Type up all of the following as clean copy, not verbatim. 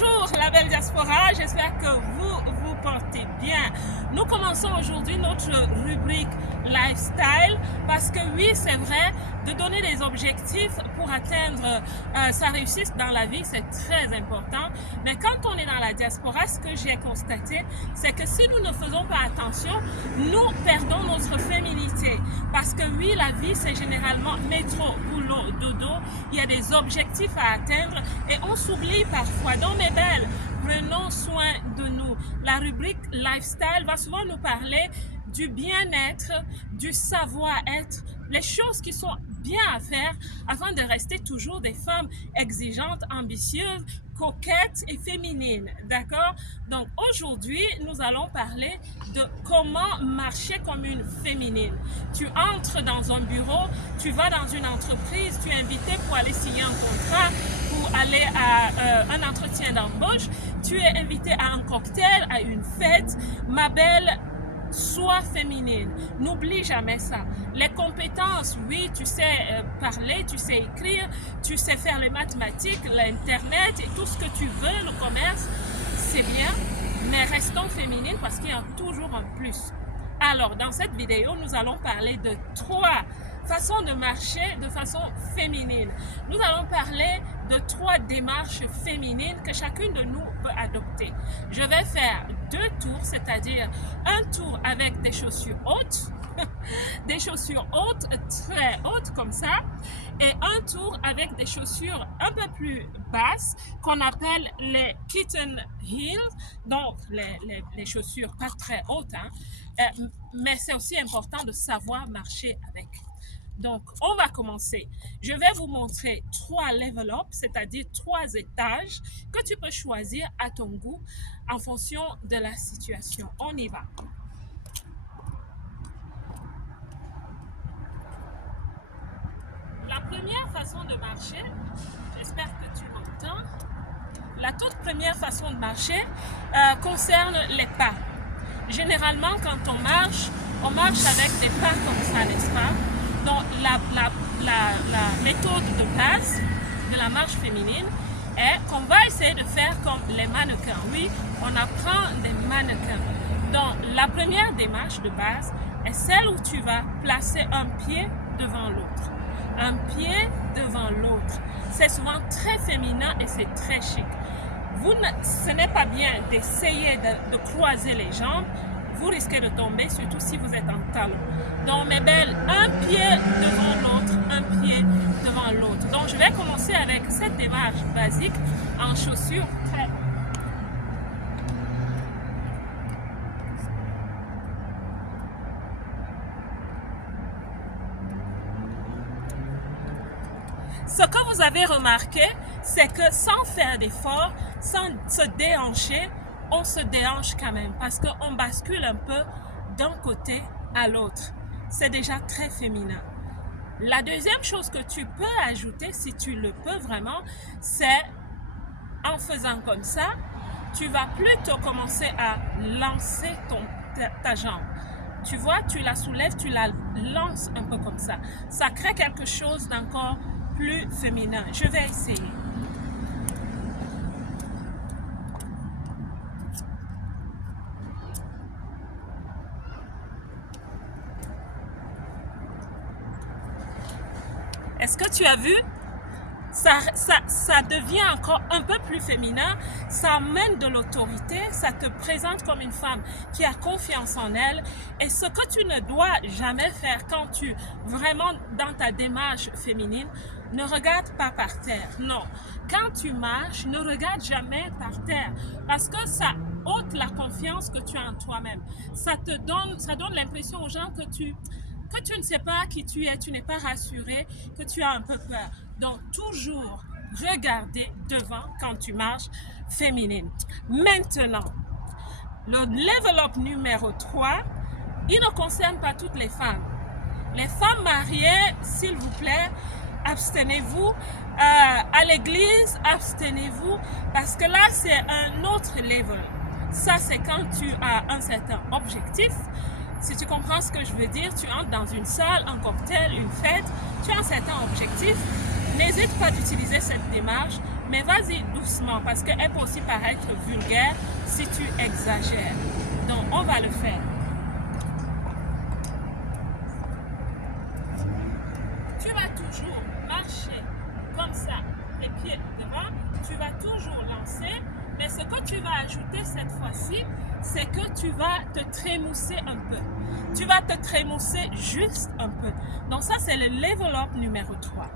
Bonjour la belle diaspora, j'espère que vous vous portez bien. Nous commençons aujourd'hui notre rubrique lifestyle parce que oui, c'est vrai, de donner des objectifs pour atteindre sa réussite dans la vie, c'est très important. Mais quand on est dans la diaspora, ce que j'ai constaté, c'est que si nous ne faisons pas attention, nous perdons notre féminité. Parce que oui, la vie, c'est généralement métro, boulot, dodo. Il y a des objectifs à atteindre et on s'oublie parfois. Donc mes belles, prenons soin de nous. La rubrique lifestyle va souvent nous parler du bien-être, du savoir-être, les choses qui sont bien à faire afin de rester toujours des femmes exigeantes, ambitieuses, coquettes et féminines. D'accord? Donc aujourd'hui, nous allons parler de comment marcher comme une féminine. Tu entres dans un bureau, tu vas dans une entreprise, tu es invité pour aller signer un contrat, pour aller à un entretien d'embauche, tu es invité à un cocktail, à une fête. Ma belle, sois féminine, n'oublie jamais ça. Les compétences, oui, tu sais parler, tu sais écrire, tu sais faire les mathématiques, l'internet et tout ce que tu veux, le commerce, c'est bien, mais restons féminines parce qu'il y a toujours un plus. Alors, dans cette vidéo, nous allons parler de 3 façons de marcher de façon féminine. Nous allons parler de 3 démarches féminines que chacune de nous peut adopter. Je vais faire 2 tours, c'est-à-dire un tour avec des chaussures hautes, des chaussures hautes, très hautes comme ça, et un tour avec des chaussures un peu plus basses qu'on appelle les kitten heels, donc les chaussures pas très hautes, hein, mais c'est aussi important de savoir marcher avec. Donc, on va commencer. Je vais vous montrer 3 level up, c'est-à-dire 3 étages que tu peux choisir à ton goût en fonction de la situation. On y va. La première façon de marcher, j'espère que tu m'entends, la toute première façon de marcher concerne les pas. Généralement, quand on marche avec des pas comme ça, n'est-ce pas? Donc, la méthode de base de la marche féminine est qu'on va essayer de faire comme les mannequins. Oui, on apprend des mannequins. Donc, la première démarche de base est celle où tu vas placer un pied devant l'autre. Un pied devant l'autre. C'est souvent très féminin et c'est très chic. Ce n'est pas bien d'essayer de croiser les jambes. Vous risquez de tomber, surtout si vous êtes en talon. Donc, mes belles, un pied devant l'autre, un pied devant l'autre. Donc, je vais commencer avec cette démarche basique en chaussures très... Ce que vous avez remarqué, c'est que sans faire d'effort, sans se déhancher, on se déhanche quand même parce qu'on bascule un peu d'un côté à l'autre. C'est déjà très féminin. La deuxième chose que tu peux ajouter, si tu le peux vraiment, c'est en faisant comme ça, tu vas plutôt commencer à lancer ta jambe. Tu vois, tu la soulèves, tu la lances un peu comme ça. Ça crée quelque chose d'encore plus féminin. Je vais essayer. Est-ce que tu as vu? Ça devient encore un peu plus féminin, ça amène de l'autorité, ça te présente comme une femme qui a confiance en elle. Et ce que tu ne dois jamais faire quand tu, vraiment dans ta démarche féminine, ne regarde pas par terre. Non, quand tu marches, ne regarde jamais par terre parce que ça ôte la confiance que tu as en toi-même. Ça donne l'impression aux gens que tu ne sais pas qui tu es, tu n'es pas rassuré, que tu as un peu peur. Donc, toujours regarder devant quand tu marches féminine. Maintenant, le level up numéro 3, il ne concerne pas toutes les femmes. Les femmes mariées, s'il vous plaît, abstenez-vous. À l'église, abstenez-vous parce que là, c'est un autre level. Ça, c'est quand tu as un certain objectif. Si tu comprends ce que je veux dire, tu entres dans une salle, un cocktail, une fête, tu as un certain objectif. N'hésite pas d'utiliser cette démarche Mais vas-y doucement parce qu'elle peut aussi paraître vulgaire si tu exagères. Donc, on va le faire. Tu vas toujours marcher comme ça, les pieds devant. Tu vas toujours lancer. Mais ce que tu vas ajouter cette fois-ci, c'est que tu vas te trémousser un peu. Tu vas te trémousser juste un peu. Donc ça, c'est le level up numéro 3.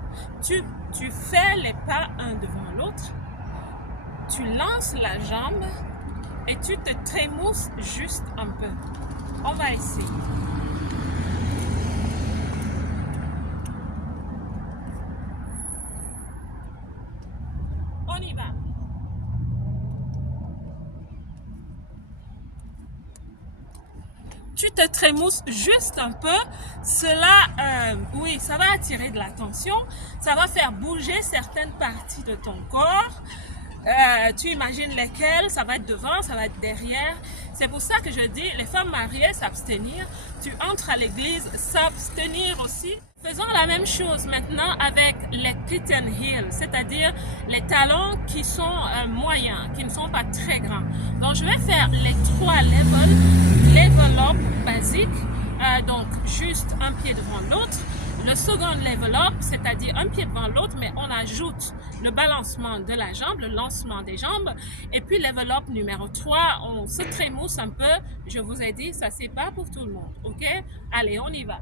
Tu fais les pas un devant l'autre. Tu lances la jambe et tu te trémousses juste un peu. On va essayer. On y va. Tu te trémousses juste un peu, cela, oui, ça va attirer de l'attention, ça va faire bouger certaines parties de ton corps. Tu imagines lesquelles, ça va être devant, ça va être derrière. C'est pour ça que je dis, les femmes mariées, s'abstenir. Tu entres à l'église, s'abstenir aussi. Faisons la même chose maintenant avec les kitten heels, c'est-à-dire les talons qui sont moyens, qui ne sont pas très grands. Donc je vais faire les 3 level up basique, donc juste un pied devant l'autre. Le second level up, c'est-à-dire un pied devant l'autre, mais on ajoute le balancement de la jambe, le lancement des jambes. Et puis level up numéro 3, on se trémousse un peu. Je vous ai dit, ça c'est pas pour tout le monde, ok? Allez, on y va.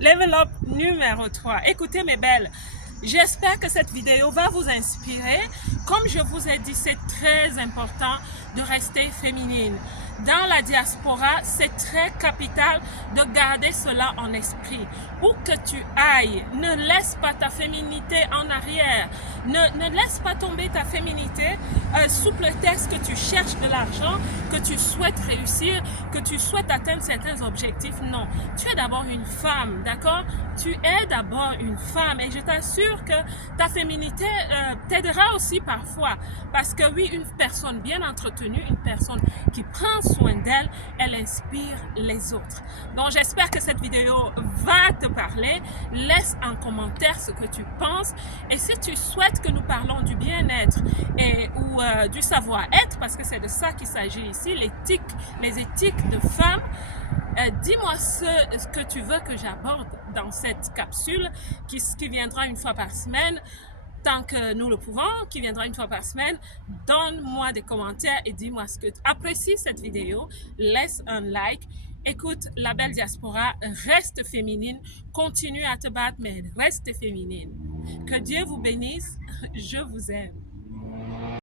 Level up numéro 3. Écoutez mes belles, j'espère que cette vidéo va vous inspirer. Comme je vous ai dit, c'est très important de rester féminine. Dans la diaspora, c'est très capital de garder cela en esprit. Où que tu ailles, ne laisse pas ta féminité en arrière. Ne laisse pas tomber ta féminité sous prétexte que tu cherches de l'argent, que tu souhaites réussir, que tu souhaites atteindre certains objectifs. Non, tu es d'abord une femme, d'accord? Tu es d'abord une femme et je t'assure que ta féminité t'aidera aussi parfois. Parce que oui, une personne bien entretenue, une personne qui prend soin d'elle, elle inspire les autres. Donc j'espère que cette vidéo va te parler. Laisse en commentaire ce que tu penses. Et si tu souhaites que nous parlons du bien-être ou du savoir-être, parce que c'est de ça qu'il s'agit ici, l'éthique, les éthiques de femmes, dis-moi ce que tu veux que j'aborde dans cette capsule qui viendra une fois par semaine. Tant que nous le pouvons, qui viendra une fois par semaine, donne-moi des commentaires et dis-moi ce que tu apprécies cette vidéo, laisse un like, écoute la belle diaspora, reste féminine, continue à te battre mais reste féminine. Que Dieu vous bénisse, je vous aime.